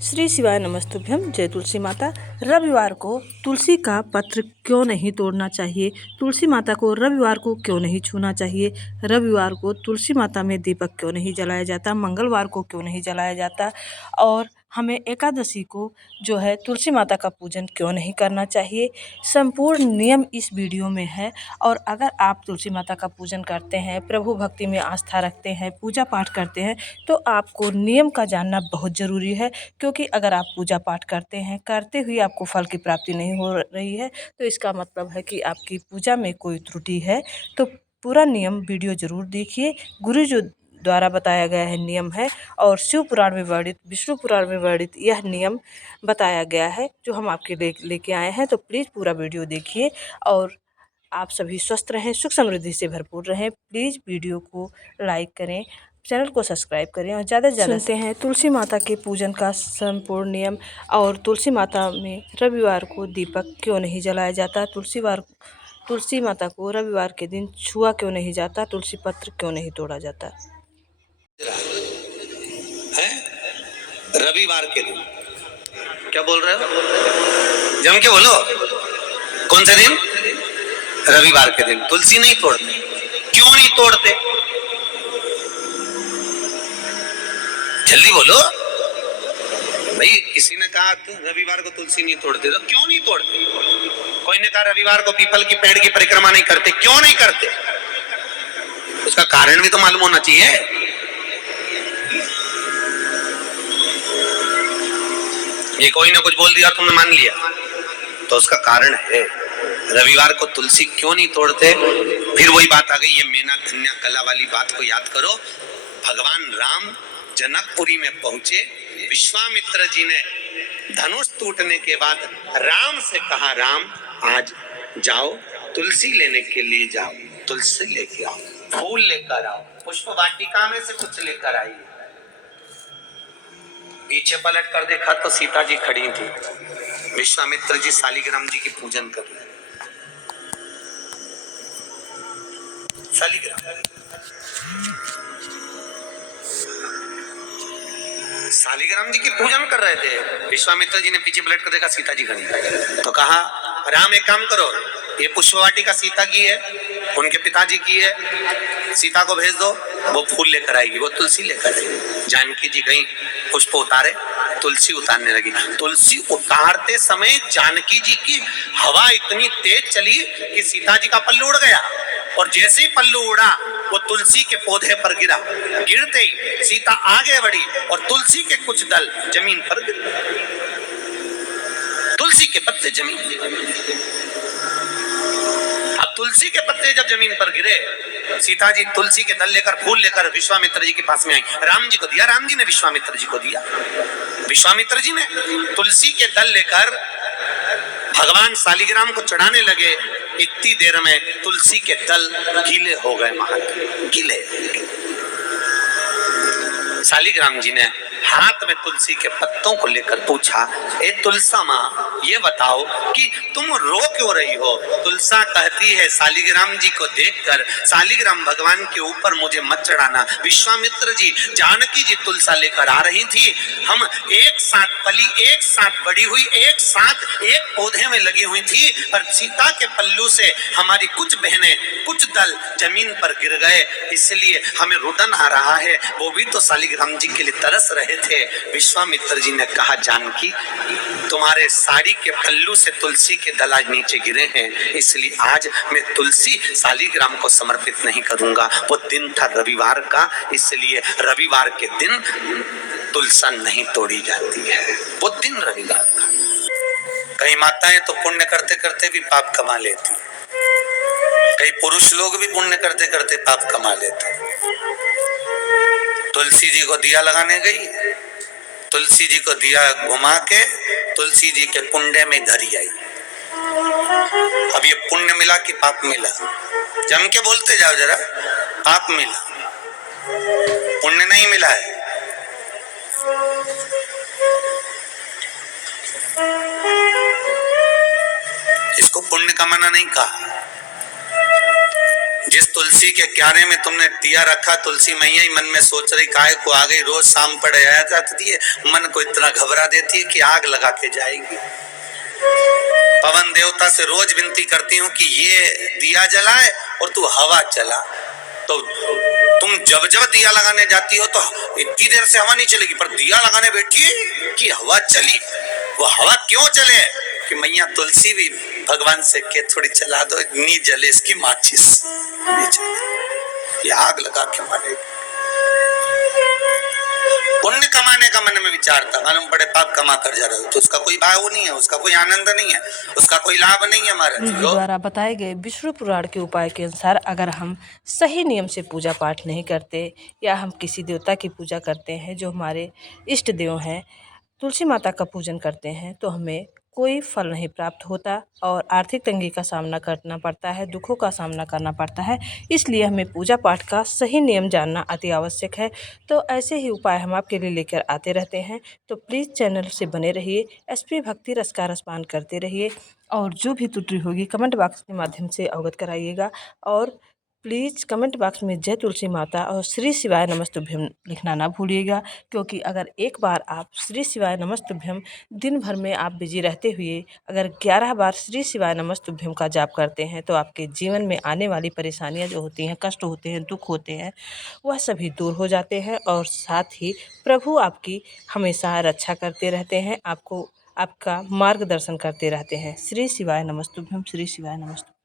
श्री शिवाय नमस्तुभ्यम। जय तुलसी माता। रविवार को तुलसी का पत्र क्यों नहीं तोड़ना चाहिए? तुलसी माता को रविवार को क्यों नहीं छूना चाहिए? रविवार को तुलसी माता में दीपक क्यों नहीं जलाया जाता? मंगलवार को क्यों नहीं जलाया जाता? और हमें एकादशी को जो है तुलसी माता का पूजन क्यों नहीं करना चाहिए? संपूर्ण नियम इस वीडियो में है। और अगर आप तुलसी माता का पूजन करते हैं, प्रभु भक्ति में आस्था रखते हैं, पूजा पाठ करते हैं, तो आपको नियम का जानना बहुत ज़रूरी है। क्योंकि अगर आप पूजा पाठ करते हैं, करते हुए आपको फल की प्राप्ति नहीं हो रही है, तो इसका मतलब है कि आपकी पूजा में कोई त्रुटि है। तो पूरा नियम वीडियो ज़रूर देखिए। गुरु जो द्वारा बताया गया है नियम है, और शिव पुराण में वर्णित, विष्णु पुराण में वर्णित यह नियम बताया गया है जो हम आपके लेके आए हैं। तो प्लीज़ पूरा वीडियो देखिए और आप सभी स्वस्थ रहें, सुख समृद्धि से भरपूर रहें। प्लीज़ वीडियो को लाइक करें, चैनल को सब्सक्राइब करें और ज़्यादा से ज़्यादा सुनते हैं तुलसी माता के पूजन का संपूर्ण नियम। और तुलसी माता में रविवार को दीपक क्यों नहीं जलाया जाता? तुलसी माता को रविवार के दिन छुआ क्यों नहीं जाता? तुलसी पत्र क्यों नहीं तोड़ा जाता है? रविवार के दिन क्या बोल रहे हो? जम के बोलो। कौन सा दिन? रविवार के दिन तुलसी नहीं तोड़ते। क्यों नहीं तोड़ते? जल्दी बोलो भाई। किसी ने कहा रविवार को तुलसी नहीं तोड़ते, तो क्यों नहीं तोड़ते? कोई ने कहा रविवार को पीपल की पेड़ की परिक्रमा नहीं करते। क्यों नहीं करते? उसका कारण भी तो मालूम होना चाहिए। ये कोई ना कुछ बोल दिया तुमने मान लिया, तो उसका कारण है। रविवार को तुलसी क्यों नहीं तोड़ते? फिर वही बात आ गई, ये मेना धन्या कला वाली बात को याद करो। भगवान राम जनकपुरी में पहुंचे, विश्वामित्र जी ने धनुष टूटने के बाद राम से कहा, राम आज जाओ तुलसी लेने के लिए जाओ, तुलसी लेके आओ, फूल लेकर आओ, पुष्प वाटिका में से कुछ लेकर आई। पीछे पलट कर देखा तो सीता जी खड़ी थी। विश्वामित्र जी शालिग्राम जी की पूजन कर रहे। शालिग्राम जी की पूजन कर रहे थे। विश्वामित्र जी ने पीछे पलट कर देखा, सीता जी खड़ी। तो कहा, राम एक काम करो, ये पुष्प वाटिका सीता की है, उनके पिताजी की है, सीता को भेज दो, वो फूल लेकर आएगी, वो तुलसी लेकर आएगी। जानकी जी गई, पुष्प उतारे, तुलसी उतारने लगी। तुलसी उतारते समय जानकी जी की हवा इतनी तेज चली कि सीता जी का पल्लू उड़ गया, और जैसे ही पल्लू उड़ा वो तुलसी के पौधे पर गिरा। गिरते ही सीता आगे बढ़ी और तुलसी के कुछ दल जमीन पर गिर गए। तुलसी के पत्ते जमीन। अब तुलसी के पत्ते जब जमीन पर गिरे, सीता जी तुलसी के दल लेकर, फूल लेकर विश्वामित्र जी के पास में आई। राम जी को दिया, राम जी ने विश्वामित्र जी को दिया। विश्वामित्र जी ने तुलसी के दल लेकर भगवान शालिग्राम को चढ़ाने लगे। इतनी देर में तुलसी के दल गीले हो गए, महाराज गीले। शालिग्राम जी ने हाथ में तुलसी के पत्तों को लेकर पूछा, ए तुलसा माँ, ये बताओ कि तुम रो क्यों रही हो? तुलसा कहती है, शालिग्राम जी को देखकर, शालिग्राम भगवान के ऊपर मुझे मत चढ़ाना। विश्वामित्र जी, जानकी जी तुलसा लेकर आ रही थी, हम एक साथ पली, एक साथ बड़ी हुई, एक साथ एक पौधे में लगी हुई थी, पर सीता के पल्लू से हमारी कुछ बहनें, कुछ दल जमीन पर गिर गए, इसलिए हमें रुदन आ रहा है। वो भी तो शालिग्राम जी के लिए तरस रहे थे। विश्वामित्र जी ने कहा, जानकी, तुम्हारे साड़ी के पल्लू से तुलसी के दल आज नीचे गिरे हैं, इसलिए आज मैं तुलसी शालिग्राम को समर्पित नहीं करूंगा। वो दिन था रविवार का, इसलिए रविवार के दिन तुलसा नहीं तोड़ी जाती है। वो दिन रविवार का। कई माताएं तो पुण्य करते करते भी पाप कमा लेती, कई पुरुष लोग भी पुण्य करते करते पाप कमा लेते। तुलसी जी को दिया लगाने गई, तुलसी जी को दिया घुमा के तुलसी जी के कुंडे में धरी आई। अब ये पुण्य मिला कि पाप मिला? जम के बोलते जाओ जरा। पाप मिला, पुण्य नहीं मिला है। इसको पुण्य कमाना नहीं कहा। जिस तुलसी के क्यारे में तुमने दिया रखा, तुलसी मैया ही मन में सोच रही काहे को आ गई, रोज शाम पड़े आया जाती है, मन को इतना घबरा देती है कि आग लगा के जाएगी। पवन देवता से रोज विनती करती हूँ कि ये दिया जलाए और तू हवा चला। तो तुम जब जब दिया लगाने जाती हो तो इतनी देर से हवा नहीं चलेगी, पर दिया लगाने बैठी कि हवा चली। वो हवा क्यों चले कि मैया तुलसी भी भगवान से के थोड़ी चला दो, नी जले इसकी माचिस, ये आग लगा के मारेगी। पुण्य कमाने का मन में विचार था, मालूम बड़े पाप कमा कर जा रहे हो, तो उसका कोई भाव नहीं है, उसका कोई आनंद नहीं है, उसका कोई लाभ नहीं है। हमारे द्वारा बताए गए विष्णु पुराण के उपाय के अनुसार अगर हम सही नियम से पूजा पाठ नहीं करते या हम किसी देवता की पूजा करते हैं जो हमारे इष्ट देव हैं, तुलसी माता का पूजन करते हैं, तो हमें कोई फल नहीं प्राप्त होता और आर्थिक तंगी का सामना करना पड़ता है, दुखों का सामना करना पड़ता है। इसलिए हमें पूजा पाठ का सही नियम जानना अति आवश्यक है। तो ऐसे ही उपाय हम आपके लिए लेकर आते रहते हैं। तो प्लीज़ चैनल से बने रहिए, एसपी भक्ति रस का रसपान करते रहिए और जो भी त्रुटि होगी कमेंट बॉक्स के माध्यम से अवगत कराइएगा। और प्लीज़ कमेंट बॉक्स में जय तुलसी माता और श्री शिवाय नमस्तुभ्यम लिखना ना भूलिएगा, क्योंकि अगर एक बार आप श्री शिवाय नमस्तुभ्यम दिन भर में आप बिजी रहते हुए अगर 11 बार श्री शिवाय नमस्तुभ्यम का जाप करते हैं तो आपके जीवन में आने वाली परेशानियां जो होती हैं, कष्ट होते हैं, दुख होते हैं, वह सभी दूर हो जाते हैं और साथ ही प्रभु आपकी हमेशा रक्षा करते रहते हैं, आपको आपका मार्गदर्शन करते रहते हैं। श्री शिवाय नमस्तुभ्यम, श्री शिवाय नमस्तुभ्यम।